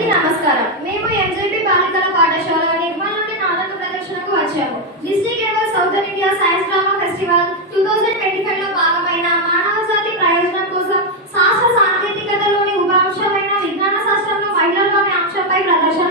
అందరికీ నమస్కారం. మేము ఎంజేపీ బాలికల పాఠశాల నిర్మల్ నుండి నాదను ప్రదర్శనకు వచ్చాము. District level southern India science drama festival 2025 లో భాగమైన మానవ జాతి ప్రయోజనం కోసం శాస్త్ర సాంకేతికతలోని ఉప అంశమైన విజ్ఞాన శాస్త్రంలో మహిళలు అనే అంశంపై ప్రదర్శన.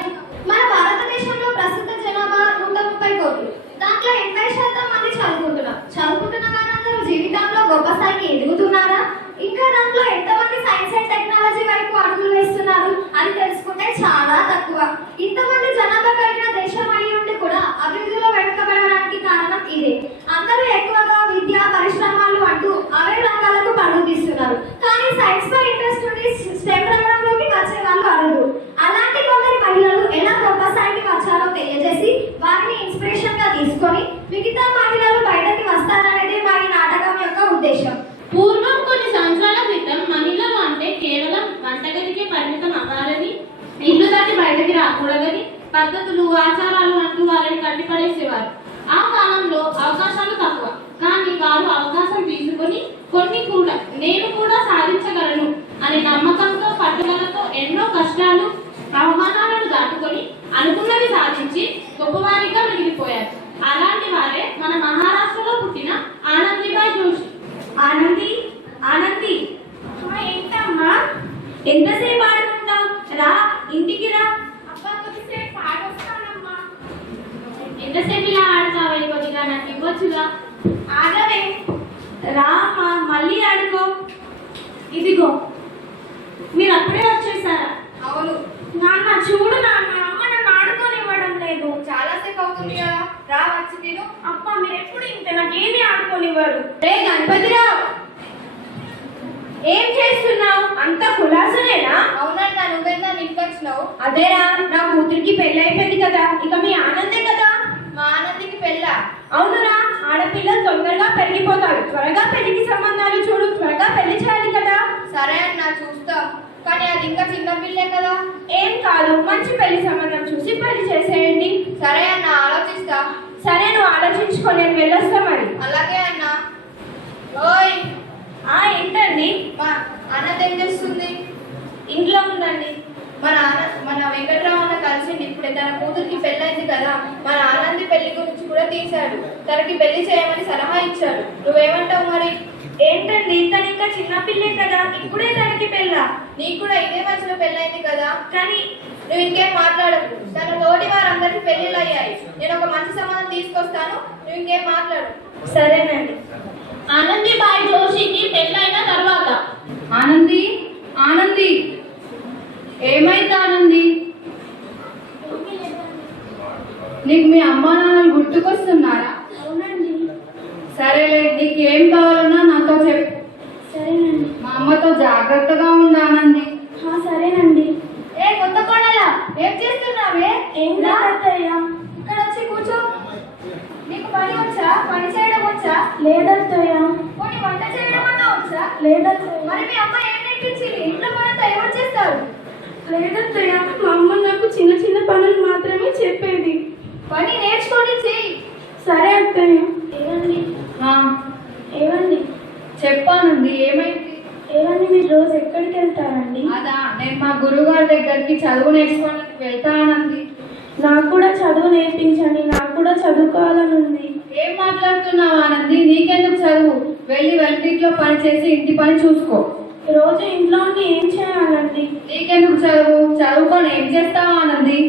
మన భారతదేశంలో ప్రస్తుత జనాభా 130 కోట్లు. దాంట్లో 80% మంది చదువుకుంటున్న వారందరూ జీవితంలో గొప్ప స్థాయికి ఎదుగుతున్నారా? ఇంకా దాంట్లో ఎంతమంది సైన్స్ అండ్ టెక్నాలజీ వైపు అడుగులు వేస్తున్నారు అని తెలుసుకుంటే చాలా తక్కువ. ఇంతమంది జనాభా కలిగిన దేశం అయి ఉండి కూడా అభివృద్ధిలో వెనుకబడడానికి కారణం ఇదే. అందరూ ఎక్కువగా విద్య పరిశ్రమలు అంటూ అవే రంగాలకు పరుగు తీస్తున్నారు. కానీ సైన్స్ పై ఇంట్రెస్ట్ ఉండి స్టెమ్ రంగంలోకి వచ్చే వాళ్ళు అరుదు. అలాంటి కొందరి మహిళలు ఎలా గొప్ప స్థాయికి వచ్చారో తెలియజేసి వారిని ఇన్స్పిరేషన్ గా తీసుకొని మిగతా మహిళలు బయటకి వస్తారనేది మా ఈ నాటకం యొక్క ఉద్దేశం. పూర్వం కొన్ని సంవత్సరాల క్రితం మహిళలు అంటే కేవలం వంటగదికే పరిమితం అవ్వాలని, ఇల్లు దాటి బయటకి రాకూడదని పద్ధతులు ఆచారాలు అంటూ వాళ్ళని కట్టిపడేసేవారు. ఆ కాలంలో అవకాశాలు తక్కువ, కానీ వారు అవకాశం తీసుకొని కొన్ని కూడా నేను కూడా సాధించగలను అనే నమ్మకంతో పట్టుదలతో ఎన్నో కష్టాలు అవమానాలను దాటుకొని అనుకున్నది సాధించి గొప్పవారిగా మిగిలిపోయారు. అలాంటి వారే మన మహారాష్ట్రలో పుట్టిన ఆనందీబాయి జోషి. ఆనంది ఏంటమ్మా, ఎంతసేపు ఆడుకుంటావు? రా, ఇంటికి రా. ఎంతసేపు ఇలా ఆడతావే? కొద్దిగా నాకు ఇవ్వచ్చుగా. ఆగవే, రా మళ్ళీ ఆడుకో. ఇదిగో, మీరు అప్పుడే వచ్చేసారా? అవును నాన్న, చూడు నాన్న, అమ్మ నన్ను ఆడుకోనివ్వడం లేదు. చాలాసేపు అవుతుంది కదా, రా వచ్చి తిను. అప్ప మీరు ఎప్పుడు ఇంతే, నాకేమీ ఆడుకోనివ్వరు. రే గణపతిరావు, ఏం చేస్తున్నావు? అంత కులాసనేనా? అవునన్నా, నువ్వెందా నింపొచ్చినావు? అదేరా, నా కూతురికి పెళ్లి అయిపోయింది కదా, ఇక మీ ఆనందే కదా. మా ఆనందికి పెళ్ళా? అవునురా, ఆడపిల్లలు తొందరగా పెరిగిపోతారు. త్వరగా పెళ్లికి సంబంధాలు చూడు, త్వరగా పెళ్లి చేయాలి కదా. సరే అన్నా, చూస్తాం. కానీ అది ఇంకా చిన్న పిల్లే కదా. ఏం కాదు, మంచి పెళ్లి సంబంధం చూసి పెళ్లి చేసేయండి. సరే అన్న, ఆలోచిస్తా. సరే, నువ్వు ఆలోచించుకో, నేను వెళ్ళొస్తా మరి. అలాగే అన్న. ఓయ్, ఏంటండి? మా అన్నది ఏం చేస్తుంది? ఇంట్లో ఉందండి. మన వెంకట్రామన్న కలిసిండి ఇప్పుడే. తన కూతురికి పెళ్ళైంది కదా, మన ఆనంది పెళ్లి గురించి కూడా తీశాడు. తనకి పెళ్లి చేయమని సలహా ఇచ్చాడు. నువ్వేమంటావు మరి? ఏంటండి, తను ఇంకా చిన్నపిల్లే కదా, ఇప్పుడే తనకి పెళ్ళా? నీకు కూడా ఇదే మధ్యలో పెళ్ళైంది కదా. కానీ నువ్వు ఇంకేం మాట్లాడకు. తన తోటి వారందరికీ పెళ్లిళ్ళు అయ్యాయి. నేను ఒక మంచి సంబంధం తీసుకొస్తాను, నువ్వు ఇంకేం మాట్లాడు. సరేనండి. ఆనందీబాయి జోషికి పెళ్ళైన తర్వాత ఆనంది ఏమైంది? ఆనంది, నీకు మీ అమ్మా నాన్నలు గుర్తుకొస్తున్నారా? అవునండి. సరేలే, నీకు ఏం కావాలన్నా నాతో చెప్పు. సరేనండి. మా అమ్మతో జాగ్రత్తగా ఉండు ఆనంది. సరేనండి. ఏ కొత్త కోడలా, ఏం చేస్తున్నావే? ఏం లేదత్తయ్య. ఇక్కడ వచ్చి కూర్చో. నీకు పని వచ్చా? పని చేయడం వచ్చా? లేదత్తయ్య. పోనీ వంట చేయడం అన్నా వచ్చా? లేదత్తయ్య. మరి మీ అమ్మ ఏం నేర్పించింది? ఇంట్లో పనంతా ఎవరు చేస్తారు? లేదత్తయ్య, మా అమ్మ నాకు చిన్న చిన్న పనులు మాత్రమే చెప్పేది. పని నేర్చుకొని చెయ్యి. సరే అత్తయ్య. ఏమండి? చెప్పానండి, ఏమైంది? ఏమండి, మీరు రోజు ఎక్కడికి వెళ్తారండి? అదా, నేను మా గురువుగారి దగ్గరికి చదువు నేర్చుకోవడానికి వెళ్తానండి. నాకు కూడా చదువు నేర్పించండి, నాకు కూడా చదువుకోవాలని ఉంది. ఏం మాట్లాడుతున్నావు ఆనంది? నీకెందుకు చదువు? వెళ్ళి వంటింట్లో పని చేసి ఇంటి పని చూసుకో. రోజు ఇంట్లో ఉండి ఏం చేయాలండి? నీకెందుకు చదువు? చదువుకొని ఏం చేస్తావు ఆనంది?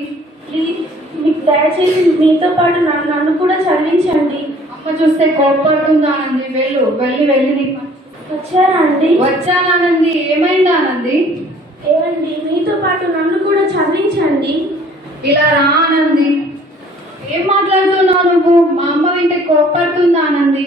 ప్లీజ్, మీకు దయచేసి మీతో పాటు నన్ను కూడా చదివించండి. అమ్మ చూస్తే కోప్పడుతుంది ఆనంది. వెళ్ళి నీ పని. వచ్చారా అండి? వచ్చాను ఆనంది. ఏమైంది ఆనంది? ఏమండి, మీతో పాటు నన్ను కూడా చదివించండి. ఇలా రా ఆనంది. ఏం మాట్లాడుతున్నావు నువ్వు? మా అమ్మ వింటే కోప్పడుతుంది ఆనంది.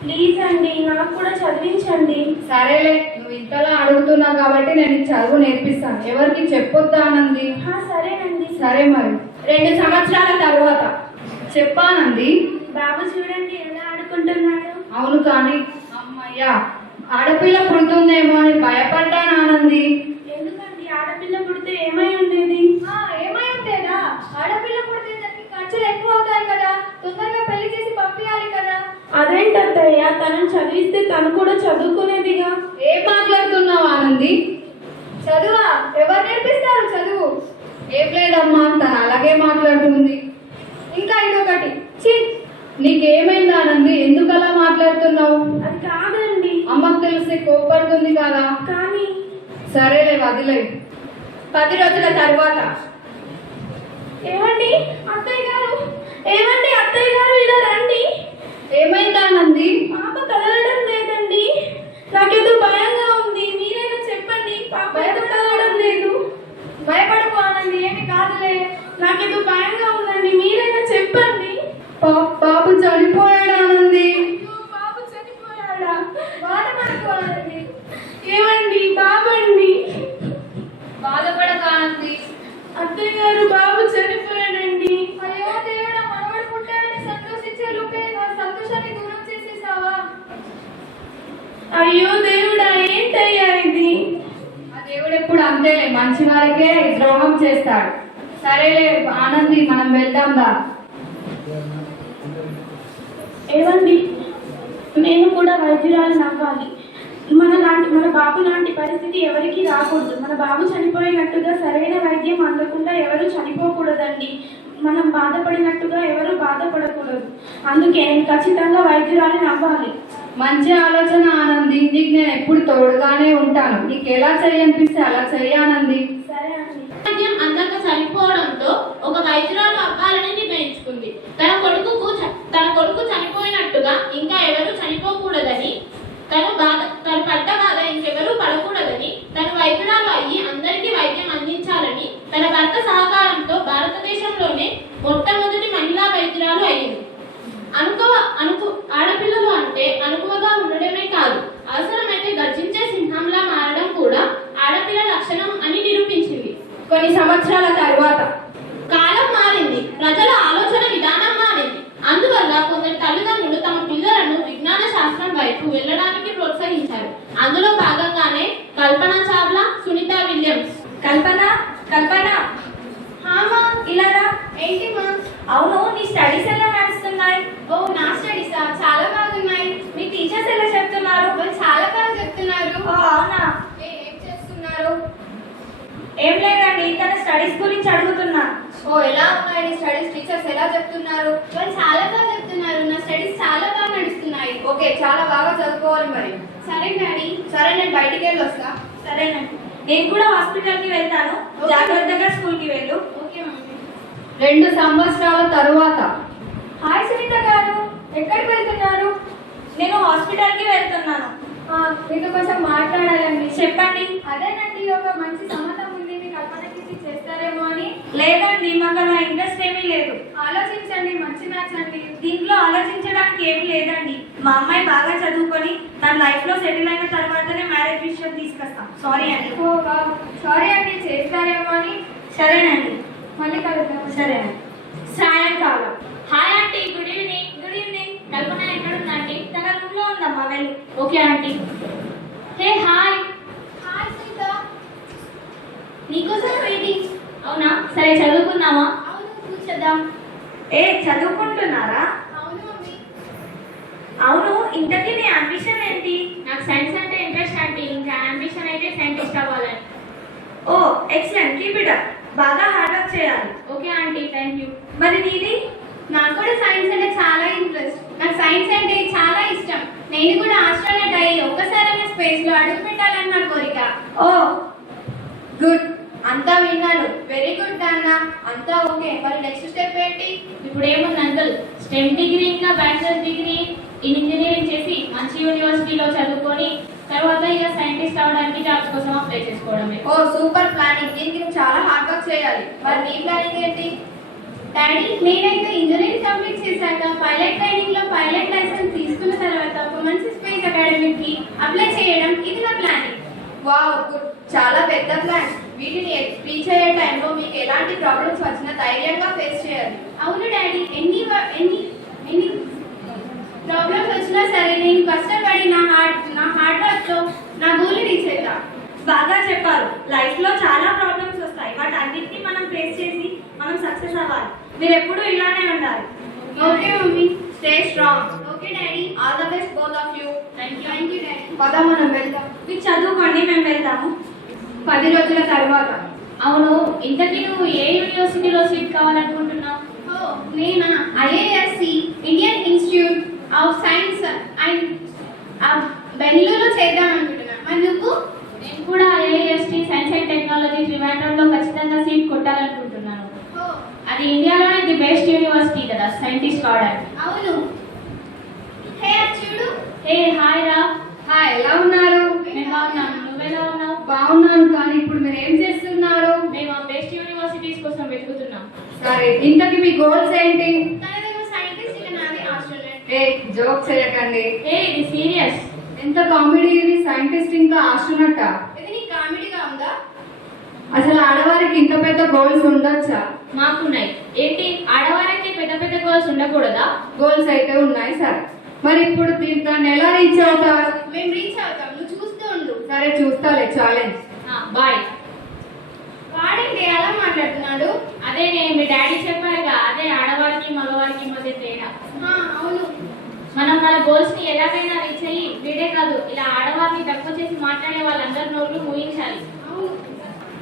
ప్లీజ్ అండి, నాకు కూడా చదివించండి. సరేలే, నువ్వు ఇంతలా అడుగుతున్నావు కాబట్టి నేను చదువు నేర్పిస్తాను. ఎవరికి చెప్పొద్దా ఆనంది? సరేనండి. సరే మరి. 2 సంవత్సరాల తరువాత చెప్పానండి. బాబు చూడండి ఎలా ఆడుకుంటున్నాడు. అవును, కానీ అమ్మయ్యా, ఆడపిల్ల పుడుతుందేమో అని భయపడ్డాను ఆనంది. ఎందుకండి, ఆడపిల్ల పుడితే ఏమై ఉండేది? ఏమై ఉండేదా? ఆడపిల్ల పుడితే దానికి ఖర్చులు ఎక్కువ అవుతాయి కదా, తొందరగా పెళ్లి చేసి పంపించాలి కదా. అదేంటత్తయ్య, తనని చదివిస్తే తను కూడా చదువుకునేదిగా. ఏం మాట్లాడుతున్నావు ఆనంది? చదువా? ఎవరు నేర్పిస్తారు చదువు? ఏం లేదమ్మా, తను అలాగే మాట్లాడుతుంది. ఇంకా ఇంకొకటి, నీకేమైంది ఆనంది? ఎందుకు అలా మాట్లాడుతున్నావు? అది కాదండి. అమ్మకు తెలిస్తే కోపడుతుంది కదా. కానీ సరేలే, వదిలే. 10 రోజుల తర్వాత. ఏమండి అత్తయ్య గారు, ఏమండి అత్తయ్య గారు, ఇలా రండి. ఏమైంది ఆనంది? పాప కదలడం లేదండి. నాకేదో భయంగా ఉంది, మీరైనా చెప్పండి. పాప ఎందుకు కదలడం లేదు? భయపడకు ఆనంది, ఏమి కాదులే. నాకేదో భయంగా ఉందండి, మీరైనా చెప్పండి. బాబు చనిపోయాడు ఆనంది. అయ్యో, బాబు చనిపోయాడా? బాధపడకు ఆనంది. ఏమండి బాబండి? బాధపడకు ఆనంది. అత్తయ్య గారు, బాబు చనిపోయాడండి. అయ్యో దేవుడా, మనవడు పుట్టాడని సంతోషించే లోపే నా సంతోషాన్ని దూరం చేసేసావా? అయ్యో దేవుడా, ఏంటయ్యా ఇది? ఆ దేవుడు ఎప్పుడు అంతేలే, మంచి వారికే ద్రోహం చేస్తాడు. సరేలే ఆనంది, మనం వెళ్దాం దా. ఏమండి, నేను కూడా వైద్యురాలు అవ్వాలి. మన బాబు లాంటి పరిస్థితి ఎవరికి రాకూడదు. మన బాబు చనిపోయినట్టుగా సరైన వైద్యం అందకుండా ఎవరు చనిపోకూడదండి. మనం బాధపడినట్టుగా ఎవరు బాధపడకూడదు. అందుకే నేను ఖచ్చితంగా వైద్యురాలు అవ్వాలి. మంచి ఆలోచన ఆనంది. నీకు నేను ఎప్పుడు తోడుగానే ఉంటాను. నీకు ఎలా చేయాలనిపిస్తే అలా చేయానంది. సరే అండి. వైద్యం అందక చనిపోవడంతో ఒక వైద్యురాలు అవ్వాలని నిర్ణయించుకుంది. తన కొడుకు చనిపోయినట్టుగా ఇంకా ఎవరు చనిపోకూడదని, తను పడ్డ బాధ ఇంకెవరూ పడకూడదని, తను వైద్యురాలు అయ్యి అందరికీ వైద్యం అందించాలని తన భర్త సహకారంతో భారతదేశంలోనే మొట్టమొదటి మహిళా వైద్యురాలు అయ్యింది. ఆడపిల్లలు అంటే అనుకువగా ఉండడమే కాదు, అవసరమైతే గర్జించే సింహంలా మారడం కూడా ఆడపిల్ల లక్షణం అని నిరూపించింది. కొన్ని సంవత్సరాల తర్వాత. కాలం మారింది, ప్రజల ఆలోచన విధానం మారింది. అందువల్ల కొందరు తల్లిదండ్రులు తమ పిల్లలను విజ్ఞాన శాస్త్రం వైపు వెళ్ళడానికి ప్రోత్సహించారు. అందులో భాగంగానే కల్పన చావ్లా, సునీత విలియమ్స్. కల్పన, ఇలా రా. ఏంటి మా? అవును, నీ స్టడీస్ ఎలా నడుస్తున్నాయి? ఓ, నా స్టడీసా? చాలా బాగున్నాయి. మీ టీచర్స్ ఎలా చెప్తున్నారు? వాళ్ళు చాలా బాగా చెప్తున్నారు. ఓ అవునా? ఏం చేస్తున్నారు? ఏం లేదండి, తన స్టడీస్ గురించి అడుగుతున్నా. ఓ, ఎలా ఉన్నాయి నీ స్టడీస్? టీచర్స్ ఎలా చెప్తున్నారు? వాళ్ళు చాలా బాగా చెప్తున్నారు. నా స్టడీస్ చాలా బాగా నడుస్తున్నాయి. ఓకే, చాలా బాగా చదువుకోవాలి మరి. సరే డాడీ. సరే, నేను బయటికి వెళ్ళి వస్తా. సరేనండి, నేను కూడా హాస్పిటల్కి వెళ్తాను. జాగ్రత్తగా స్కూల్కి వెళ్ళు. Okay mummy. 2 సంవత్సరాల తరువాత. హాయ్ సునీత గారు, ఎక్కడికి వెళ్తున్నారు? నేను హాస్పిటల్కి వెళ్తున్నాను. మీతో కొంచెం మాట్లాడాలండి. చెప్పండి. అదేనండి, ఒక మంచి సంబంధం ఉంది, మీ కల్పనకి చేస్తారేమో అని. లేదండి, మాకు అలా ఇంట్రెస్ట్ ఏమీ లేదు. ఆలోచించండి, మంచి మ్యాచ్ అండి. దీంట్లో ఆలోచించడానికి ఏమీ లేదండి. మా అమ్మాయి బాగా చదువుకొని తన లైఫ్ లో సెటిల్ అయిన తర్వాతనే మ్యారేజ్ విషయం తీసుకొస్తాం. సారీ అండి. ఓ సారీ అండి, చేస్తారేమో అని. సరేనండి, మళ్ళీ కలుద్దాం. సరేనండి. సాయంకాలం. Hi aunty, good evening. Good evening. Kalpana ఎక్కడుందండి? తన రూమ్ లో ఉందమ్మా, వెళ్ళు. Okay aunty. Hey hi. Hi Sita. నీకోసం వెయిటింగ్. అవునా, సరే చదువుకుందామా? అవును, కూర్చోద్దాం. చదువుకుంటున్నారా? అవును మమ్మీ. అవును, ఇంతకీ నీ అంబిషన్ ఏంటి? నాకు సైన్స్ అంటే ఇంట్రెస్ట్ ఆంటీ. ఇంకా అంబిషన్ అయితే సైంటిస్ట్ అవ్వాలని. ఓ ఎక్సలెంట్, కీప్ ఇట్ అప్. బాగా హార్డ్ వర్క్ చేయాలి. Okay aunty, thank you. మరి నీది? నాకు కూడా సైన్స్ అంటే చాలా ఇంట్రెస్ట్. నాకు సైన్స్ అంటే చాలా ఇష్టం. నేను కూడా ఆస్ట్రోనట్ అయ్యి ఒక్కసారైనా స్పేస్ లో అడుగు పెట్టాలని నా కోరిక. ఓ గుడ్, అంతా విన్నాను. వెరీ గుడ్ నాన్న, అంతా ఓకే. మరి నెక్స్ట్ స్టెప్ ఏంటి? ఇప్పుడు ఏముంది అంకుల్, స్టెమ్ డిగ్రీ ఇంకా బ్యాచిలర్స్ డిగ్రీ ఇన్ ఇంజనీరింగ్ చేసి మంచి యూనివర్సిటీలో చదువుకొని తర్వాత ఇక సైంటిస్ట్ అవ్వడానికి జాబ్స్ కోసం అప్లై చేసుకోవడమే. ఓ సూపర్ ప్లానింగ్. దీనికి నువ్వు చాలా హార్డ్ వర్క్ చేయాలి. మరి నీ ప్లానింగ్ ఏంటి? డాడీ, నేనైతే ఇంజనీరింగ్ కంప్లీట్ చేశాక పైలట్ ట్రైనింగ్ లో పైలట్ లైసెన్స్ తీసుకున్న తర్వాత ఒక మంచి స్పేస్ అకాడమీకి కి అప్లై చేయడం, ఇది నా ప్లానింగ్. వావ్ గుడ్, చాలా పెద్ద ప్లాన్. వీటిని రీచ్ అయ్యే టైంలో మీకు ఎలాంటి ప్రాబ్లమ్స్ వచ్చినా ధైర్యంగా ఫేస్ చేయాలి. అవును డాడీ, ఎన్ని ప్రాబ్లమ్స్ వచ్చినా సరే నేను కష్టపడి నా హార్డ్ వర్క్ తో నా గోల్ రీచ్ అవుతా. బాగా చెప్పారు. లైఫ్ లో చాలా ప్రాబ్లమ్స్ వస్తాయి, వాటి అన్నిటిని మనం ఫేస్ చేసి మనం సక్సెస్ అవ్వాలి. మీరు ఎప్పుడు ఇలానే ఉండాలి. Okay mummy. Stay strong. Okay daddy. All the best both of you. Thank you daddy. పద మనం వెళ్దాం. మీరు చదువుకోండి, మేము వెళ్దాము. 10 రోజుల తర్వాత. అవును, ఇంతకీ నువ్వు ఏ యూనివర్సిటీలో సీట్ కావాలనుకుంటున్నావు? నేనా IASc Indian institute of science and బెంగళూరులో చేద్దాం అనుకుంటున్నా. మరి నువ్వు? నేను కూడా ఐఐఎస్టీ సైన్స్ అండ్ టెక్నాలజీ ట్రివాండ్రంలో ఖచ్చితంగా సీట్ కొట్టాలనుకుంటున్నాను. అది ఇండియాలోనే ది బెస్ట్ యూనివర్సిటీ కదా సైంటిస్ట్ కావడానికి. అవును. హే చూడు. హే హాయ్ రా. హాయ్, ఎలా ఉన్నారు? నేను బాగున్నాను, నువ్వెలా ఉన్నావు? బాగున్నాను, కానీ ఇప్పుడు మీరు ఏం చేస్తున్నారు? మేము ఆ బెస్ట్ యూనివర్సిటీస్ కోసం వెతుకుతున్నాం. సరే, ఇంతకి మీ గోల్స్ ఏంటి? తనదేమో సైంటిస్ట్, ఇక నాది ఆస్ట్రోనట్. ఏ జోక్ చేయకండి. హే ఇది సీరియస్. ఎంత కామెడీ ఇది, సైంటిస్ట్ ఇంకా ఆస్ట్రోనట్. ఇది నీకు కామెడీగా ఉందా? అసలు ఆడవారికి ఇంత పెద్ద గోల్స్ ఉండొచ్చా? మాకున్నాయి. ఏంటి, ఆడవారైతే పెద్ద పెద్ద గోల్స్ ఉండకూడదా? గోల్స్ అయితే ఉన్నాయి సార్. మరి ఇప్పుడు దాన్ని ఎలా రీచ్ అవుతారు? మేము రీచ్ అవుతాం, నువ్వు చూస్తూ ఉండు. సరే చూస్తాలే, ఛాలెంజ్. బాయ్. వాడేంటి అలా మాట్లాడుతున్నాడు? అదే నేను మీ డాడీ చెప్పారుగా, అదే ఆడవారికి మగవారికి మధ్య తేడా. అవును. మనం మన గోల్స్ ని ఎలాగైనా రీచ్ అయ్యి వీడే కాదు ఇలా ఆడవారిని తక్కువ చేసి మాట్లాడే వాళ్ళందరి నోళ్ళు మూయించాలి.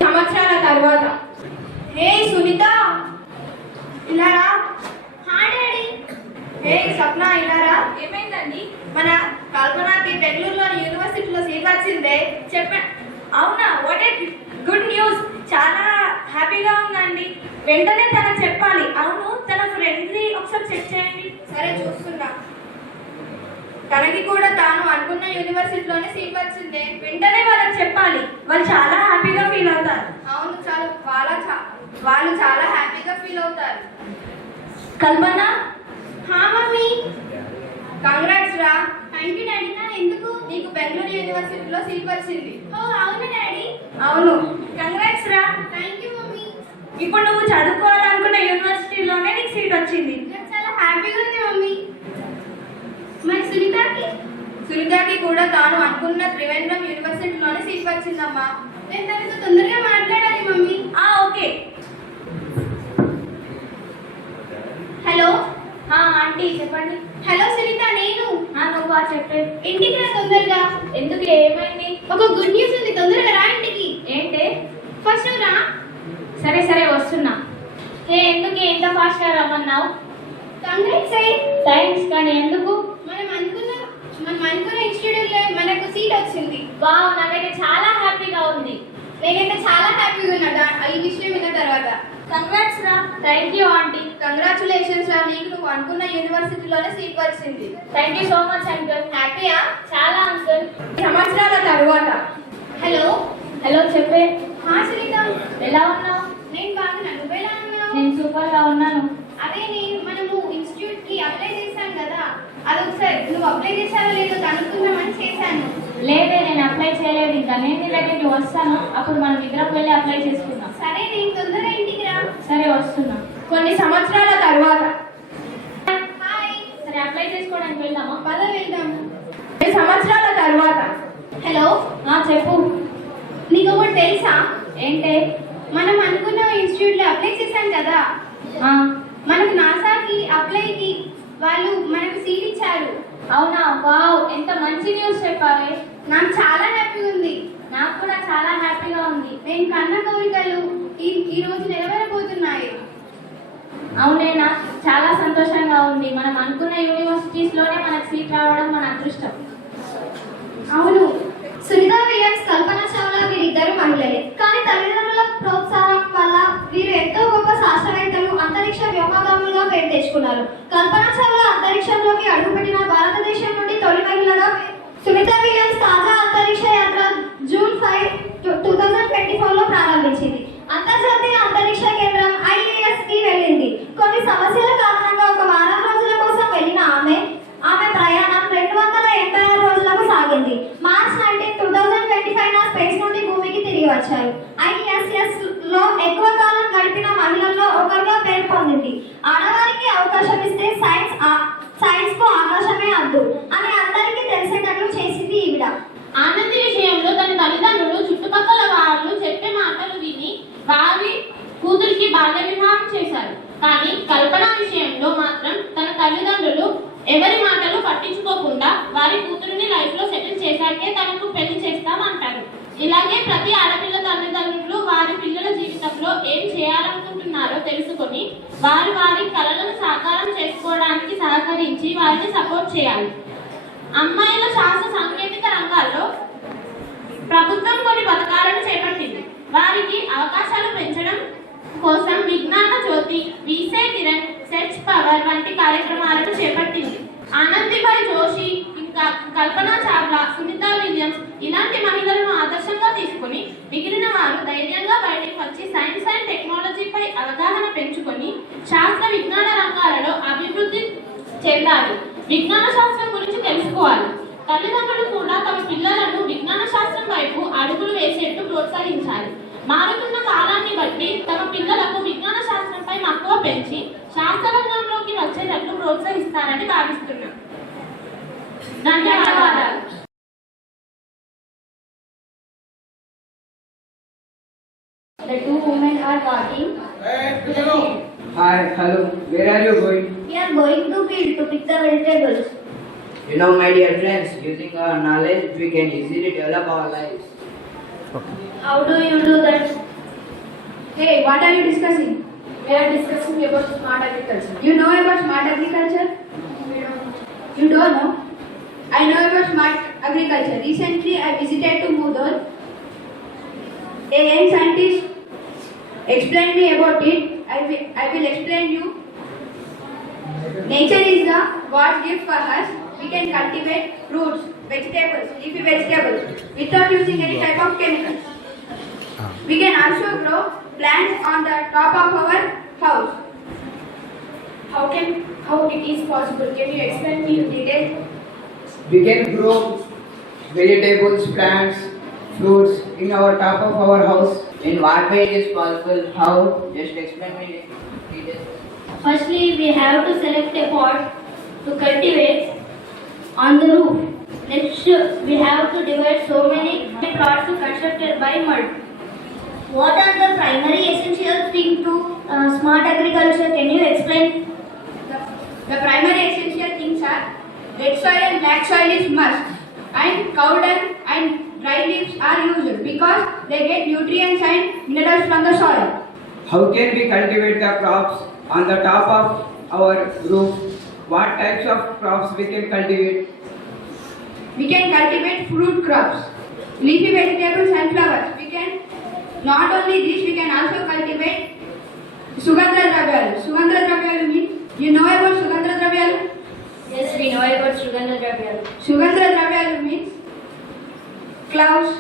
సంవత్సరాల తర్వాత. హే సునీత, ఇలా రా. Hi daddy. హే స్వప్న, ఇలా రా. ఏమైందండి? మన కల్పనకి బెంగళూరులోని యూనివర్సిటీలో సీట్ వచ్చిందే. అవునా? What a good news. చాలా హ్యాపీగా ఉందండి. వెంటనే తనకు చెప్పాలి. అవును, తన ఫ్రెండ్ని ఒకసారి చెక్ చేయండి. సరే, చూస్తున్నా. తనకి కూడా తాను అనుకున్న యూనివర్సిటీలోనే సీట్ వచ్చిందే. వెంటనే వాళ్ళకి చెప్పాలి, వాళ్ళు చాలా హ్యాపీగా ఫీల్ అవుతారు. అవును, వాళ్ళు చాలా హ్యాపీగా ఫీల్ అవుతారు. కల్పన. మమ్మీ. కంగ్రాట్స్ రా. Thank you daddy. ఎందుకు? నీకు బెంగళూరు యూనివర్సిటీలో సీట్ వచ్చింది. అవును డాడీ. అవును, కంగ్రాట్స్ రా. Thank you mummy. ఇప్పుడు నువ్వు చదువుకోవాలనుకున్న యూనివర్సిటీలోనే నీకు సీట్ వచ్చింది. చాలా హ్యాపీగా ఉంది మమ్మీ. మరి సునీతకి కూడా తాను అనుకున్న త్రివేంద్రం యూనివర్సిటీలోనే సీట్ వచ్చిందమ్మా. నేను తనతో తొందరగా మాట్లాడాలి మమ్మీ. ఓకే. హలో. ఆంటీ చెప్పండి. హలో సునీత, నేను. నువ్వు చెప్పే. ఇంటికి రా తొందరగా. ఎందుకు, ఏమైంది? ఒక గుడ్ న్యూస్ ఉంది, తొందరగా రా ఇంటికి. ఏంటి? ఫస్ట్ నువ్వు రా. సరే సరే వస్తున్నా. ఎందుకు ఎంత ఫాస్ట్ గా రమ్మన్నావు? కంగ్రాట్స్ అయ్యి. థ్యాంక్స్, కానీ ఎందుకు? మనం అనుకున్న ఇన్స్టిట్యూట్ లో మనకు సీట్ వచ్చింది. వావ్, నాకైతే చాలా హ్యాపీగా ఉంది. నేనైతే చాలా హ్యాపీగా ఉన్నా ఈ విషయం విన్న తర్వాత. కంగ్రాట్స్ రా. Thank you aunty. కంగ్రాచులేషన్స్ రా, నీకు నువ్వు అనుకున్న యూనివర్సిటీలోనే సీట్ వచ్చింది. Thank you so much uncle. హ్యాపీయా? చాలా అంకుల్. సంవత్సరాల తర్వాత. హలో. హలో చెప్పే. సునీత, ఎలా ఉన్నావు? నేను బాగున్నాను, నువ్వెలా ఉన్నావు? నేను సూపర్ గా ఉన్నాను. అదే మనము ఇన్స్టిట్యూట్ కి అప్లై చేశాను కదా, అదొకసారి నువ్వు అప్లై చేశావో లేదో కనుక్కుందామని చేశాను. లేదే, నేను అప్లై చేయలేదు ఇంకా. నేను నీ దగ్గరికి వస్తాను, అప్పుడు మనం ఇద్దరం వెళ్ళి అప్లై చేసుకుందాం. సరే, నేను తొందరగా ఇంటికి రా. సరే వస్తున్నా. కొన్ని సంవత్సరాల తర్వాత. హాయ్. సరే అప్లై చేసుకోవడానికి వెళ్దామా? పద వెళ్దాము. కొన్ని సంవత్సరాల తర్వాత. హలో. చెప్పు. నీకు ఒకటి తెలుసా? ఏంటే? మనం అనుకున్న ఇన్స్టిట్యూట్ లో అప్లై చేశాం కదా, మనకు నాసాకి అప్లైకి వాళ్ళు మనకు సీట్ ఇచ్చారు. అవునా? వావ్, ఎంత మంచి న్యూస్ చెప్పావే. నాకు చాలా హ్యాపీగా ఉంది. నాకు కూడా చాలా హ్యాపీగా ఉంది. నేను కన్న కోరికలు ఈ రోజు నెరవేరబోతున్నాయి. అవునే, నాకు చాలా సంతోషంగా ఉంది. మనం అనుకున్న యూనివర్సిటీస్ లోనే మనకు సీట్ రావడం మన అదృష్టం. అవును. సునీత విలియమ్స్, కల్పన చావ్లా వీరిద్దరు మహిళలే, కానీ తల్లిదండ్రుల ప్రోత్సాహం వల్ల వీరు ఎంతో గొప్ప శాస్త్రవేత్తలు, అంతరిక్ష వ్యోమగాములుగా పేరు తెచ్చుకున్నారు. కల్పన చావ్లా అంతరిక్షంలోకి అడుగుపెట్టిన భారతదేశం నుండి తొలి మహిళగా. సునీత విలియమ్స్ తాజా అంతరిక్ష యాత్ర జూన్ 5, 2024లో ప్రారంభించింది. అంతర్జాతీయ అంతరిక్ష కేంద్రం ISS కి వెళ్ళింది. కొన్ని సమస్యల కారణంగా ఒక వారం రోజుల కోసం వెళ్ళిన ఆమె ప్రయాణం 286 రోజులకు సాగింది. మార్చ్ 19, 2025 స్పేస్ నుండి భూమికి తిరిగి వచ్చారు. ISS లో ఎక్కువ కాలం గడిపిన మహిళల్లో ఒకరుగా పేరు పొందింది. ఆడవారికి అవకాశం ఇస్తే సైన్స్ కు ఆకాశమే అద్దు అని అందరికీ తెలిసేటట్లు చేసింది ఈవిడ. ఆనంది విషయంలో తన తల్లిదండ్రులు చుట్టుపక్కల వాళ్ళు చెప్పే మాటలు విని వారి కూతురికి బాల్య వివాహం చేశారు. కానీ కల్పన విషయంలో మాత్రం తన తల్లిదండ్రులు ఎవరి మాటలు పట్టించుకోకుండా వారి కూతురిని లైఫ్ లో సెటిల్ చేశాకే తనకు పెళ్లి చేస్తామంటారు. ఇలాగే ప్రతి ఆడపిల్ల తల్లిదండ్రులు వారి వారి పిల్లల జీవితంలో ఏం చేయాలనుకుంటున్నారో తెలుసుకొని వారి వారి కలలను సాకారం చేసుకోవడానికి సహకరించి వారిని సపోర్ట్ చేయాలి. అమ్మాయిల శాస్త్ర సాంకేతిక రంగాల్లో ప్రభుత్వం కొన్ని పథకాలను చేపట్టింది. వారికి అవకాశాలు పెంచడం కోసం విజ్ఞాన జ్యోతి, వీసే కిరణ్, సెర్చ్ పవర్ వంటి కార్యక్రమాలను చేపట్టింది. ఆనందీబాయి జోషి, ఇంకా కల్పనా చావ్లా, సునీతా విలియమ్స్ ఇలాంటి మహిళలను ఆదర్శంగా తీసుకుని మిగిలిన వారు ధైర్యంగా బయటకు వచ్చి సైన్స్ అండ్ టెక్నాలజీపై అవగాహన పెంచుకొని శాస్త్ర విజ్ఞాన రంగాలలో అభివృద్ధి చెందాలి. విజ్ఞాన శాస్త్రం గురించి తెలుసుకోవాలి. తల్లిదండ్రులు కూడా తమ పిల్లలను విజ్ఞాన శాస్త్రం వైపు అడుగులు వేసేట్టు ప్రోత్సహించాలి. మారుతున్న కాలాన్ని బట్టి తమ పిల్లలకు విజ్ఞాన శాస్త్రంపై మక్కువ పెంచి శాస్త్రరంగంలోకి వచ్చేటట్లు ప్రోత్సహిస్తారని భావిస్తున్నాను. ధన్యవాదాలు. The two women are walking. Hi, hello. Where are you going? We are going to field to pick the vegetables. You know, my dear friends, using our knowledge, we can easily develop our lives. How do you do that? Hey, what are you discussing? We are discussing about smart agriculture. You know about smart agriculture? You don't know? I know about smart agriculture. Recently, I visited to Mudol. A young scientist explained me about it. I will explain you. Nature is the God's gift for us. We can cultivate fruits, vegetables, leafy vegetables without using any type of chemicals. We can also grow plants on the top of our house. How it is possible? Can you explain me in detail? We can grow vegetables, plants, fruits in our top of our house. In what way it is possible? How? Just explain me in detail. Firstly, we have to select a pot to cultivate on the roof. Next, we have to divide so many plots constructed by mud. What are the primary essential things to smart agriculture? Can you explain? The primary essential things are red soil and black soil is must, and cow dung and dry leaves are used because they get nutrients and minerals from the soil. How can we cultivate the crops on the top of our roof? What types of crops we can cultivate? We can cultivate fruit crops, leafy vegetables and flowers. We can not only this, we can also cultivate Sugandha Dravyalu. Sugandha Dravyalu means, you know about Sugandha Dravyalu? Yes, we know about Sugandha Dravyalu. Sugandha Dravyalu means cloves,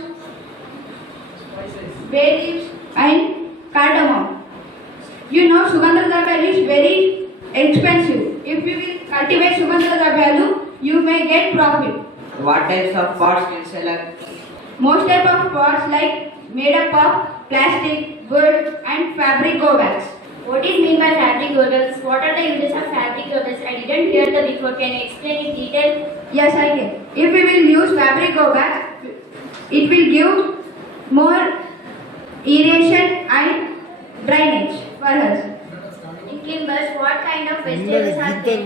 bay leaves and cardamom. You know Sugandha Dravyalu is very expensive. If you will cultivate Sugandha Dravyalu, you may get profit. What types of pots can select? Most type of pots like made up of plastic, wood and fabric go bags. What is mean by fabric gogles? What are the uses of fabric gogles? I didn't hear the before. Can you explain in detail? Yes, I can. If we will use fabric go bags, it will give more aeration and drainage for us. In Climbers, what kind of vegetables are there?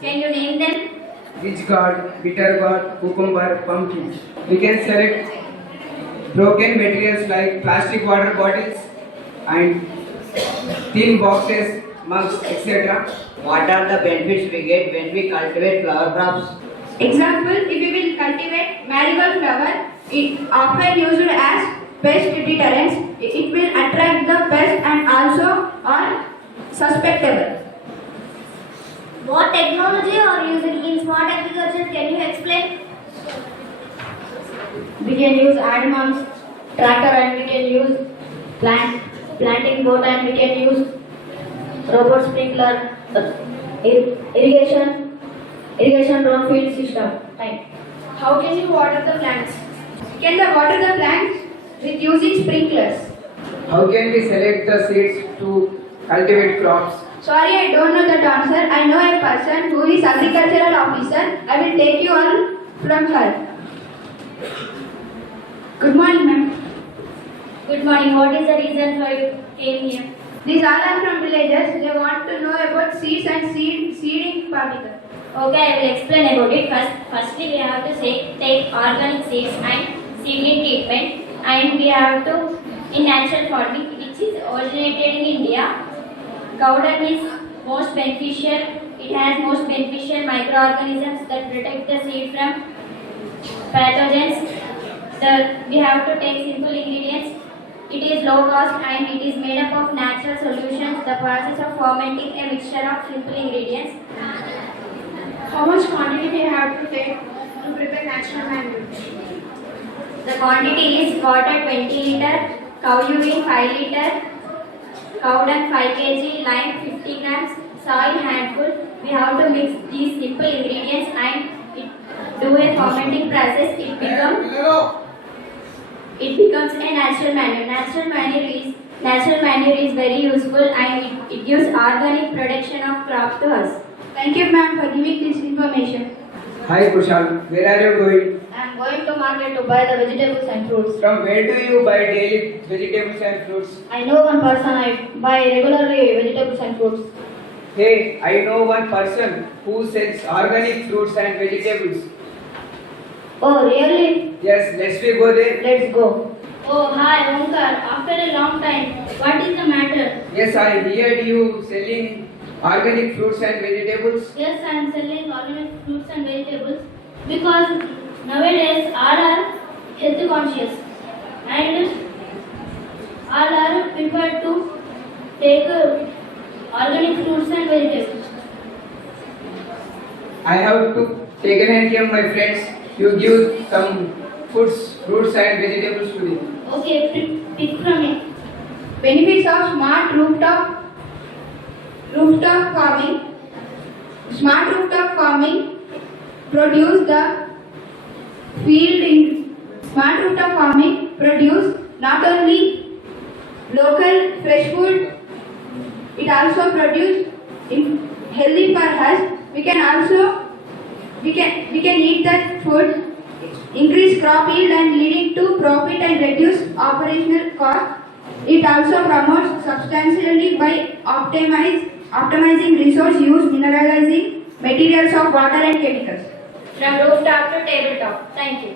Can you name them? Rich gourd, bitter gourd, cucumber, pumpkin. We can select broken materials like plastic water bottles and tin boxes, mugs, etc. What are the benefits we get when we cultivate flower crops? Example, if we will cultivate marigold flower, it often used as pest deterrents. It will attract the pest and also are suspectable. What technology are using in smart agriculture? Can you explain? We can use animals, tractor, and we can use planting boat, and we can use robot sprinkler, irrigation drone field system. Right. How can you water the plants? Can we water the plants with using sprinklers? How can we select the seeds to cultivate crops? Sorry, I don't know that answer. I know a person who is agricultural officer. I will take you all from her. Good morning, ma'am. Good morning. What is the reason why you came here? These all are from villages. They want to know about seeds and seeding particles. Okay, I will explain about it. Firstly, we have to take organic seeds and seedling treatment, and we have to in natural farming, which is originated in India. Cow dung is most beneficial. It has most beneficial microorganisms that protect the seed from pathogens. We have to take simple ingredients. It is low cost and it is made up of natural solutions. The process of fermenting a mixture of simple ingredients. How much quantity we have to take to prepare natural manure? The quantity is water 20 liter, cow urine 5 liter, cow dung 5 kg, lime 50 grams, soil handful. We have to mix these simple ingredients and do a fermenting process. It becomes a natural manure. Natural manure is very useful and it gives organic production of crop to us. Thank you, ma'am, for giving this information. Hi Kushal, where are you going? I am going to market to buy the vegetables and fruits. From where do you buy daily vegetables and fruits? I know one person I buy regularly vegetables and fruits. Hey, I know one person who sells organic fruits and vegetables. Oh really? Yes, let's we go there. Let's go. Oh hi Omkar, after a long time. What is the matter? Yes, I heard you selling organic fruits and vegetables. Yes, I am selling organic fruits and vegetables because nowadays all are health conscious and all are prepared to take organic fruits and vegetables. I have to take an idea, my friends. You give some fruits and vegetables to them. Okay, pick from me. Benefits of smart rooftop farming. Smart rooftop farming produce the field in smart rooftop farming produce not only local fresh food, it also produce healthy for us. We can eat that food, increase crop yield and leading to profit and reduce operational cost. It also promotes substantially by optimizing resource use, mineralizing materials of water and chemicals. From rooftop to tabletop. Thank you.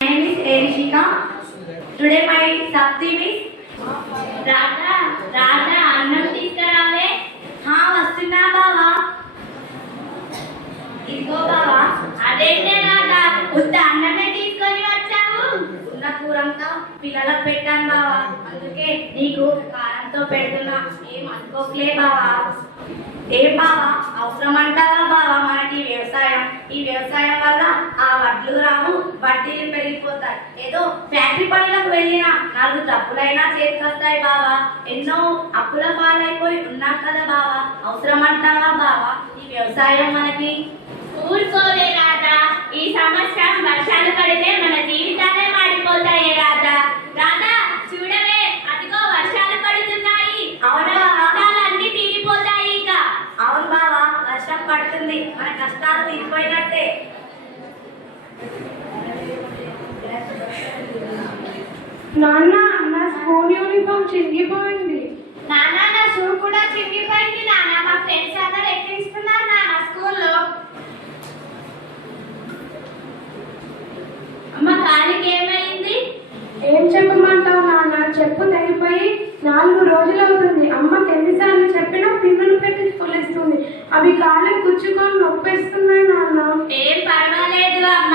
My name is Erishika. Today my subtheme is Radha. అన్నం తీసుకురావే. వస్తున్నా బావా. ఇదిగో బావా. అదేంటే రాధా, ఉత్త అన్నమే తీసుకొని వచ్చావు. ఉన్న కూరంతా పిల్లలకు పెట్టాను బావా, అందుకే నీకు కారంతో పెడుతున్నా. ఏం అనుకోకలే బావా. ఏం బావా, అవసరం అంటావా బావా మనకి వ్యవసాయం? ఈ వ్యవసాయం వల్ల ఆ వడ్లు రావు, వడ్డీలు పెరిగిపోతాయి. ఏదో ఫ్యాక్టరీ పనులకు వెళ్ళినా 4 తప్పులైనా చేతికొస్తాయి బావా. ఎన్నో అప్పుల పాలైపోయి ఉన్నాం కదా బావా, అవసరం అంటావా బావా ఈ వ్యవసాయం మనకి? ఊరుకోలే రాధా, ఈ సంవత్సరం వర్షాలు పడితే మన జీవితాలే మాడిపోతాయి రాధా. రాధా చూడవే, అదిగో వర్షాలు పడుతున్నాయి. అవునా, కష్టాలన్నీ తీరిపోతాయి ఇక. అవును బావా, వర్షం పడుతుంది, మన కష్టాలు తీరిపోయినట్టే. నాన్న, నా స్కూల్ యూనిఫామ్ చిరిగిపోయింది. నాన్న, నా షూ కూడా చిరిగిపోయింది నాన్న. మా ఫ్రెండ్స్ అందరూ ఎక్కిస్తున్నారు నాన్న స్కూల్లో. అమ్మ, కాలికి ఏమైంది? ఏం చెప్పమంటావు నాన్న? చెప్పు తెగిపోయి 4 రోజులు అవుతుంది. అమ్మకి ఎన్నిసార్లు చెప్పినా పిన్నులు పెట్టి పొలేస్తుంది. అవి కాళ్ళకి గుచ్చుకొని నొప్పేస్తున్నాయి నాన్న. ఏం పర్వాలేదు అమ్మ,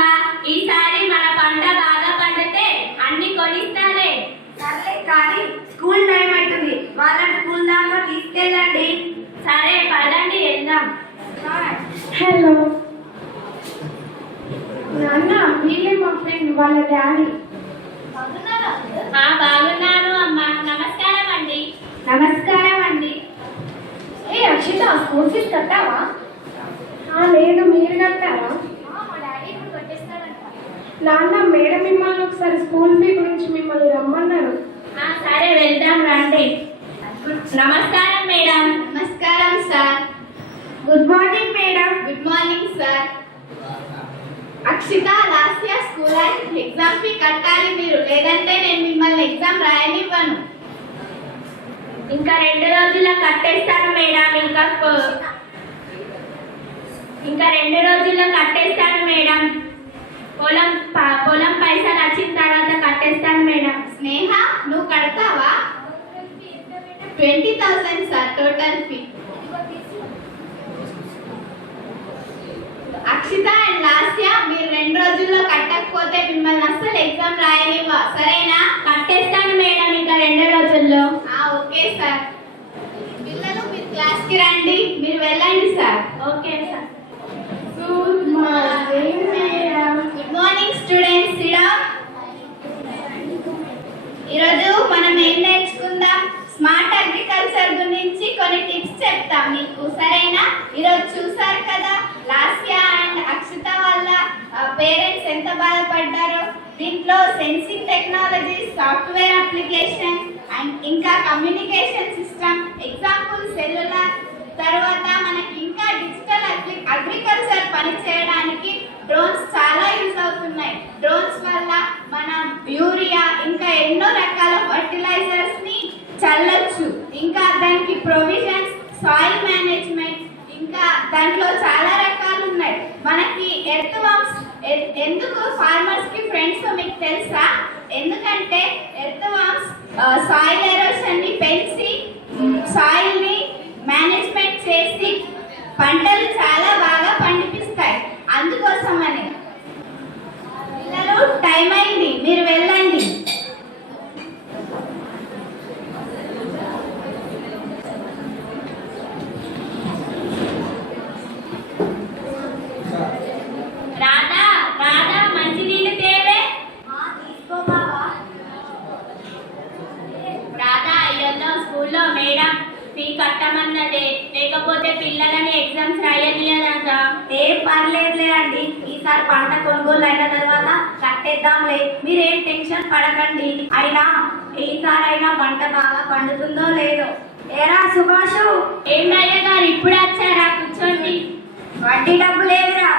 ఈసారి మన పంట బాగా పండితే అన్ని కొనిస్తాలే. సర్లే కానీ స్కూల్ టైం అవుతుంది, వాళ్ళని స్కూల్ దాకా తీసుకెళ్ళండి. సరే పదండి వెళ్దాం. హలో నాన్న, వీళ్ళే మా ఫ్రెండ్, వాళ్ళ డాడీ. బాగున్నాను అమ్మ. నమస్కారం అండి. నమస్కారం అండి. ఏ అక్షిత, స్కూల్ ఫీజు కట్టావా? లేదు, మీరు కట్టారా? నాన్న, మేడం మిమ్మల్ని ఒకసారి స్కూల్ ఫీ గురించి మిమ్మల్ని రమ్మన్నారు. సరే వెళ్దాం రండి. నమస్కారం మేడం. నమస్కారం sir. Good morning madam. Good morning sir. Akshita, last year school exam fee కట్టాలి మీరు, లేదంటే నేను మిమ్మల్ని ఎగ్జామ్ రాయనివ్వను. ఇంకా 2 రోజుల్లో కట్టేస్తాను మేడం. ఇంకా ఇంకా 2 రోజుల్లో కట్టేస్తాను మేడం. పొలం పైసలు వచ్చిన తర్వాత కట్టేస్తాను మేడం. స్నేహ, నువ్వు కడతావా? 20,000 sir total fee. Akshita and Lasya, మీరు 2 రోజుల్లో కట్టకపోతే మిమ్మల్ని అస్సలు ఎగ్జామ్ రాయనివ్వ, సరేనా? కట్టేస్తాను మేడం ఇంకా 2 రోజుల్లో. Okay sir. పిల్లలు మీరు క్లాస్కి రండి, మీరు వెళ్ళండి sir. Okay sir. Good morning madam. Good morning students, SIT down. ఈరోజు మనం ఏం నేర్చుకుందాం? స్మార్ట్ అగ్రికల్చర్ గురించి కొన్ని టిప్స్ చెప్తాం మీకు, సరేనా? ఈరోజు చూసారు కదా లాస్య అండ్ అక్షిత వాళ్ళ పేరెంట్స్ ఎంత బాధపడ్డారో. దీంట్లో sensing technology, software application and ఇంకా కమ్యూనికేషన్ సిస్టమ్, ఎగ్జాంపుల్ సెల్యులార్. తర్వాత మనకి ఇంకా డిజిటల్ అగ్రికల్చర్ పని చేయడానికి డ్రోన్స్ చాలా యూజ్ అవుతున్నాయి. డ్రోన్స్ వల్ల మనం యూరియా ఇంకా ఎన్నో రకాల ఫర్టిలైజర్స్ ని చల్లొచ్చు. ఇంకా దానికి ప్రొవిజన్స్, సాయిల్ మేనేజ్మెంట్, ఇంకా దాంట్లో చాలా రకాలు ఉన్నాయి. మనకి ఎర్త్ వామ్స్ ఎందుకు ఫార్మర్స్ కి ఫ్రెండ్స్ మీకు తెలుసా? ఎందుకంటే ఎర్త్ వామ్స్ సాయిల్ ఎరోషన్ ని పెంచి సాయిల్ ని మేనేజ్మెంట్ చేసి పంటలు చాలా బాగా పండిపిస్తాయి. అందుకోసమని పిల్లలు టైం అయింది, మీరు వెళ్ళండి. రాధా, మంచి నీళ్ళు తేవే. తీసుకో బావా. రాధా, ఈరోజు స్కూల్లో మేడం ఫీ కట్టమన్నదే, లేకపోతే పిల్లలని ఎగ్జామ్స్ రాయలేదంట. ఏం పర్లేదులే అండి, ఈసారి పంట కొనుగోలు అయిన తర్వాత కట్టేద్దాంలే, మీరేం టెన్షన్ పడకండి. అయినా ఈసారైనా పంట బాగా పండుతుందో లేదో. ఏరా సుభాషు, ఏంటయ్య గారు ఇప్పుడు వచ్చారా? కూర్చోండి. వడ్డీ డబ్బు లేదురా.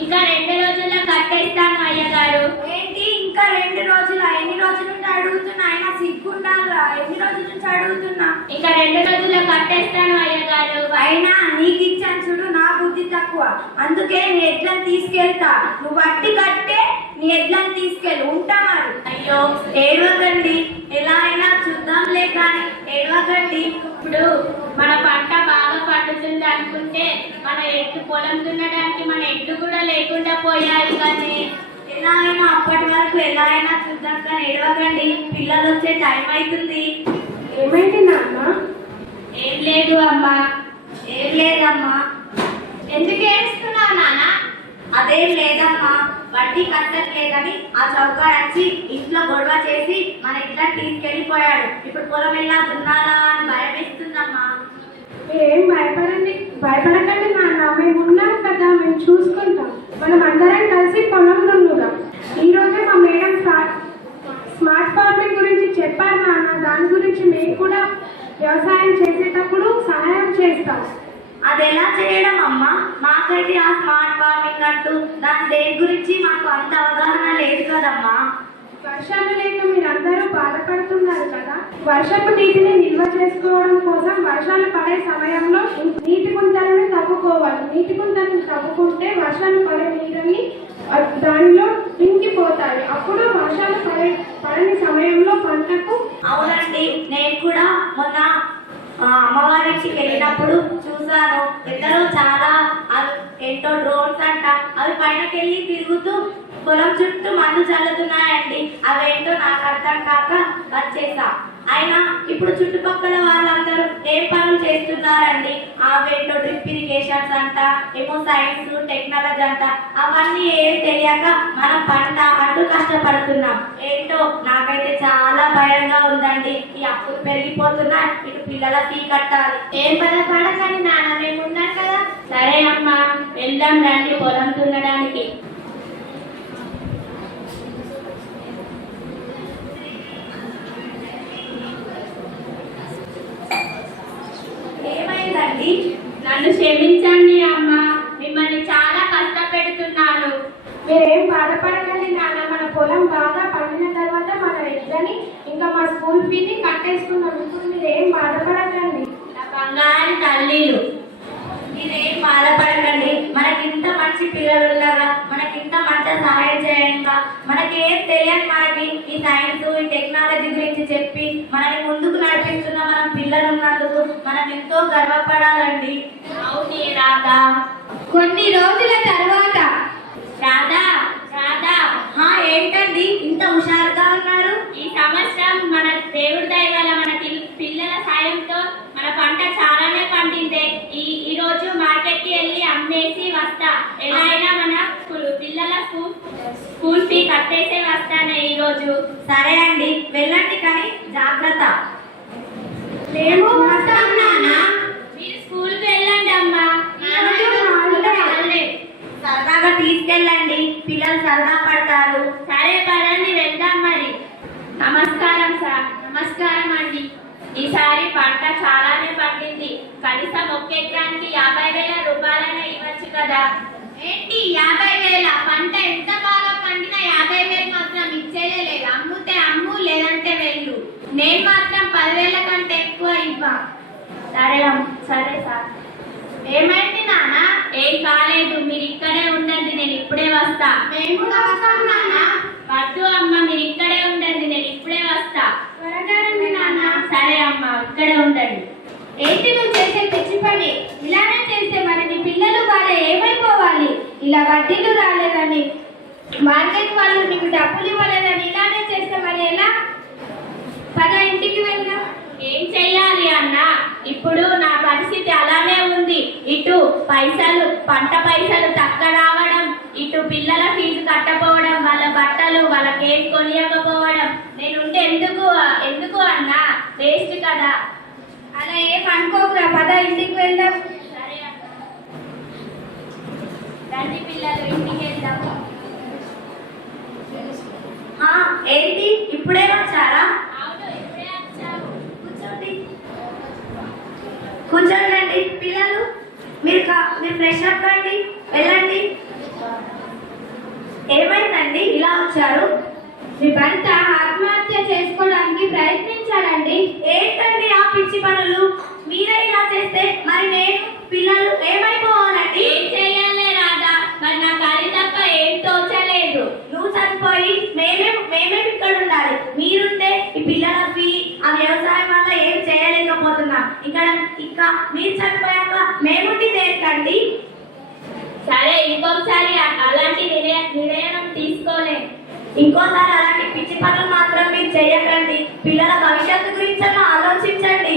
ఇంకా 2 రోజుల్లో కట్టేస్తాను అయ్యగారు. ఏంటి ఇంకా 2 రోజులు? ఎన్ని రోజుల నుంచి అడుగుతున్నా? అయినా సిగ్గుండాలిరా, ఎన్ని రోజుల నుంచి అడుగుతున్నా? ఇంకా 2 రోజుల్లో కట్టేస్తాను అయ్యగారు. అయినా నీకు ఇచ్చాను చూడు, నా బుద్ధి తక్కువ, అందుకే నీ ఎడ్లను తీసుకెళ్తా. నువ్వు వడ్డీ కట్టే నీ ఎడ్లను తీసుకెళ్ళి ఉంటా మరి. అయ్యో, ఏడవకండి, ఎలా అయినా చూద్దాంలే కానీ ఏడవకండి. ఇప్పుడు మన పంట బాగా పండుతుంది అనుకుంటే మన పొలం దున్నడానికి మన ఎడ్లు కూడా లేకుండా పోయాయి. కానీ ఎలా అయినా అప్పటి వరకు ఎలా అయినా చూద్దాం కానీ ఏడవకండి, పిల్లలు వచ్చే టైం అవుతుంది. ఏమైంది నాన్న? ఏం లేదు అమ్మా. ఏం లేదమ్మా. ఎందుకు ఏడుస్తున్నావు నాన్న? అదేం లేదమ్మా, వడ్డీ కట్టట్లేదని ఆ చౌకాడు వచ్చి ఇంట్లో గొడవ చేసి మన ఇంట్లో తీసుకెళ్ళిపోయాడు. ఇప్పుడు పొలం ఎలా దున్నాలా అని భయం వేస్తుందమ్మా. మీరేం భయపడకండి నాన్న, మేము ఉన్నాం కదా, మేము చూసుకుంటాం. మనం అందరం కలిసి పొలం దున్నుదాం. ఈ రోజే మా మేడం స్మార్ట్ ఫార్మింగ్ గురించి చెప్పారు నాన్న. దాని గురించి మేము కూడా వ్యవసాయం చేసేటప్పుడు సహాయం చేస్తాం. అది ఎలా చేయడం అమ్మా? మాకైతే ఆ స్మార్ట్ ఫార్మింగ్ అంటూ దేని గురించి మాకు అంత అవగాహన లేదు కదమ్మా. వర్షాలు లేక మీరందరూ బాధపడుతున్నారు కదా. వర్షపు నీటిని నిల్వ చేసుకోవడం కోసం వర్షాలు పడే సమయంలో నీటి కుంటలను తవ్వుకోవాలి. నీటి కుంటలను తవ్వుకుంటే వర్షాలు పడే నీరుని దానిలో ఇంకిపోతాయి. అప్పుడు వర్షాలు పడని సమయంలో పంటకు. అవునండి, నేను కూడా మొన్న అమ్మవారికి వెళ్ళినప్పుడు చూసాను. ఎందరో చాలా ఏంటో డ్రోన్స్ అంట, అవి పైనకి వెళ్ళి తిరుగుతూ పొలం చుట్టూ మందు చల్లుతున్నాయండి. అవేంటో నాకు అర్థం కాక వచ్చేసా. అయినా ఇప్పుడు చుట్టుపక్కల వాళ్ళందరూ ఏం పనులు చేస్తున్నారండి? అవేంటో డ్రిప్ ఇరిగేషన్స్ అంట, ఏమో సైన్స్ టెక్నాలజీ అంట, అవన్నీ ఏం తెలియక మనం పంట అంటూ కష్టపడుతున్నాం. ఏంటో నాకైతే చాలా భయంగా ఉందండి. ఈ అప్పులు పెరిగిపోతున్నాయి, ఇటు పిల్లల ఫీ కట్టాలి. ఏం బాధపడకండి నాన్న, మేము ఉన్నాం కదా. సరే అమ్మా, వెళ్దాం రండి పొలం దున్నడానికి. ఏమైందండి? నన్ను క్షమించండి అమ్మా, మిమ్మల్ని చాలా కష్టపెడుతున్నాను. మీరేం బాధపడకండి నాన్న, మన పొలం బాగా పండిన తర్వాత మన ఎడ్లని ఇంకా మా స్కూల్ ఫీని కట్టేసుకున్నాం. ఇప్పుడు మీరేం బాధపడకండి. నా బంగారు తల్లిలు. మీరేం బాధపడకండి, మన సైన్స్ ఈ టెక్నాలజీ గురించి చెప్పి మనల్ని ముందుకు నడిపిస్తున్న మన పిల్లలు ఉన్నందుకు మనం ఎంతో గర్వపడాలండి. అవునే రాధా. కొన్ని రోజుల తర్వాత రాధా రాధా ఏంటండి ఇంత హుషారుగా ఉన్నారు? ఈ సంవత్సరం మన దేవుడి దయ వల్ల మన పిల్లల సాయంతో మన పంట చాలానే పండిందే. ఈ రోజు మార్కెట్ కి వెళ్ళి అమ్మేసి వస్తా. ఎలా అయినా మన పిల్లల స్కూల్ ఫీ కట్టేసే వస్తానే ఈ రోజు. సరే అండి వెళ్ళండి కానీ జాగ్రత్త. మేము వస్తాం నాన్న. మీరు స్కూల్ కి వెళ్ళండి అమ్మా. హాలిడే. సరదాగా తీసుకెళ్ళండి, పిల్లలు సరదా పడతారు. సరే పదండి వెళ్దాం మరి. నమస్కారం సార్. నమస్కారం అండి. ఈసారి పంట చాలానే పండింది. కనీసం ఒక్క ఎకరానికి 50,000 రూపాయలైనా ఇవ్వచ్చు కదా. ఏంటి 50,000? పంట ఎంత బాగా పండినా 50,000 మాత్రం ఇచ్చేదే లేదు. అమ్ముతే అమ్ము, లేదంటే వెళ్ళు. నేను మాత్రం 10,000 కంటే ఎక్కువ ఇవ్వ. సరే సార్. ఏమైంది నాన్న? ఏం కాలేదు, మీరు ఇక్కడే ఉండండి, నేను ఇప్పుడే వస్తా. మేము కూడా వస్తాం నాన్న. వద్దు అమ్మ, మీరు ఇక్కడే ఉండండి, నేను ఇప్పుడే వస్తా. త్వరగా రండి నాన్న. సరే అమ్మ, ఇక్కడే ఉండండి. ఏంటి నువ్వు చేసే పిచ్చి పని? ఇలానే చేస్తే మరి నీ పిల్లలు బాగా ఏమైపోవాలి? ఇలా వడ్డీలు రాలేదని, మార్కెట్ వాళ్ళు నీకు డబ్బులు ఇవ్వలేదని ఇలానే చేస్తే మరి ఎలా? పద ఇంటికి వెళ్దాం. ఏం చెయ్యాలి అన్న? ఇప్పుడు నా పరిస్థితి అలానే ఉంది. ఇటు పంట పైసలు తక్కువ రావడం, ఇటు పిల్లల ఫీజు కట్టపోవడం, వాళ్ళ బట్టలు వాళ్ళకేం కొనియకపోవడం. నేనుంటే ఎందుకు అన్న? వేస్ట్ కదా. అలా ఏం అనుకోకురా, పద ఇంటికి వెళ్దాం. సరే అన్న. రండి పిల్లలు, ఇంటికి వెళ్దాం. ఏంటి ఇప్పుడే వచ్చారా? అవును, ఇప్పుడే వచ్చారు. కూర్చోండి పిల్లలు. మీరు ఫ్రెష్ అప్ రండి, వెళ్ళండి. ఏమైందండి ఇలా వచ్చారు? మీ భర్త ఆత్మహత్య చేసుకోవడానికి ప్రయత్నించాడండి. ఏంటండి ఆ పిచ్చి పనులు? మీరే ఇలా చేస్తే మరి నేను పిల్లలు ఏమైపోవాలండి? ఏం చెయ్యాలే రాదా? మరి నా కలి తప్ప ఏం తోచలేదు. నువ్వు చనిపోయి మేమే ఇక్కడ ఉండాలి. మీరుంటే ఈ పిల్లల ఫీ, ఆ వ్యవసాయం వల్ల ఏం చేయలేకపోతున్నాం. ఇంకా మీరు చనిపోయాక మేముండి దేనికండి? సరే, ఇంకొకసారి అలాంటి నిర్ణయం తీసుకోలే. ఇంకోసారి అలాంటి పిచ్చి పనులు మాత్రం మీరు చేయకండి. పిల్లల భవిష్యత్తు గురించి ఆలోచించండి.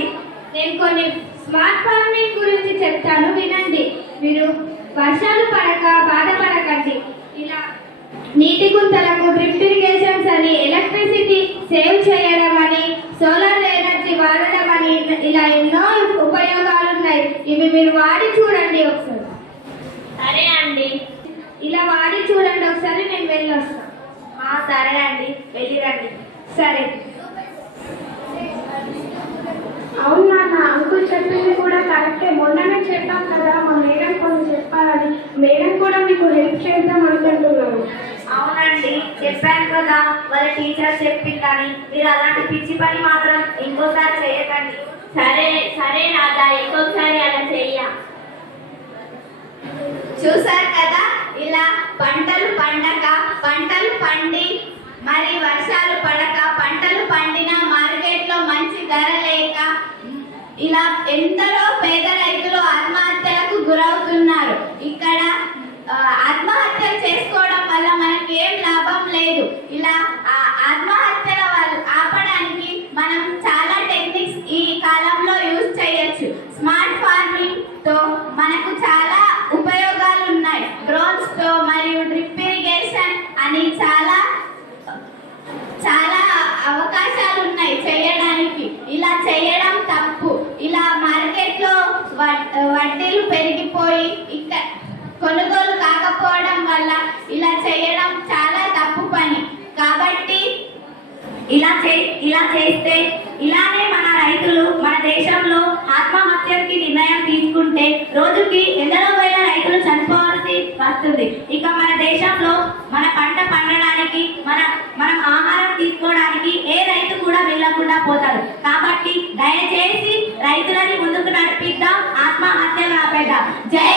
నేను కొన్ని స్మార్ట్ ఫార్మింగ్ గురించి చెప్తాను, వినండి. మీరు వర్షాలు పడక బాధపడకండి. ఇలా నీటి గుంతలకు డ్రిప్ ఇరిగేషన్స్ అని, ఎలక్ట్రిసిటీ సేవ్ చేయడం అని, సోలార్ ఎనర్జీ వాడడం అని, ఇలా ఎన్నో ఉపయోగాలు ఉన్నాయి. ఇవి మీరు వాడి చూడండి ఒకసారి. సరే అండి. ఇలా వాడి చూడండి ఒకసారి, నేను వెళ్ళొస్తాను. సరే అండి, వెళ్ళిరండి. సరే. అవును నాన్న, అంకుల్ చెప్పింది కూడా కరెక్టే. మొన్ననే చెప్పాం కదా మా మేడం కొన్ని చెప్పాలని. మేడం కూడా మీకు హెల్ప్ చేద్దాం అనుకుంటున్నాను. అవునండి, చెప్పాను కదా వాళ్ళ టీచర్ చెప్పిందని. మీరు అలాంటి పిచ్చి పని మాత్రం ఇంకోసారి చేయకండి. సరే రాధా, ఇంకోసారి అలా చెయ్య. చూసారు కదా, ఇలా పంటలు పండక, పంటలు పండి మరి వర్షాలు పడక, పంటలు పండిన మార్కెట్లో మంచి ధర లేక ఇలా ఎందరో పేద రైతులు ఆత్మహత్యలకు గురవుతున్నారు. ఇక్కడ ఆత్మహత్యలు చేసుకోవడం వల్ల మనకి ఏం లాభం లేదు. ఇలా ఆత్మహత్యల ఆపడానికి మనం చాలా టెక్నిక్స్ ఈ కాలంలో యూజ్ చేయొచ్చు. స్మార్ట్ ఫార్మింగ్ తో మనకు చాలా ఉపయోగాలు ఉన్నాయి. డ్రోన్స్ తో మరియు డ్రిప్ ఇరిగేషన్ అని చాలా అవకాశాలు ఉన్నాయి చేయడానికి. ఇలా చేయడం తప్పు. ఇలా మార్కెట్లో వడ్డీలు పెరిగిపోయి ఇక్కడ కొనుగోలు కాకపోవడం వల్ల ఇలా చేయడం చాలా తప్పు పని. కాబట్టి ఇలా చేస్తే ఇలానే మన రైతులు మన దేశంలో ఆత్మహత్యకి నిర్ణయం తీసుకుంటే రోజుకి ఎందరో వేల రైతులు చనిపోవాల్సి వస్తుంది. ఇక మన దేశంలో మన పంట పండడానికి మనం ఆహారం తీసుకోవడానికి ఏ రైతు కూడా వెళ్ళకుండా పోతారు. కాబట్టి దయచేసి రైతులని ముందుకు నడిపిద్దాం, ఆత్మహత్యలు ఆపేద్దాం. జై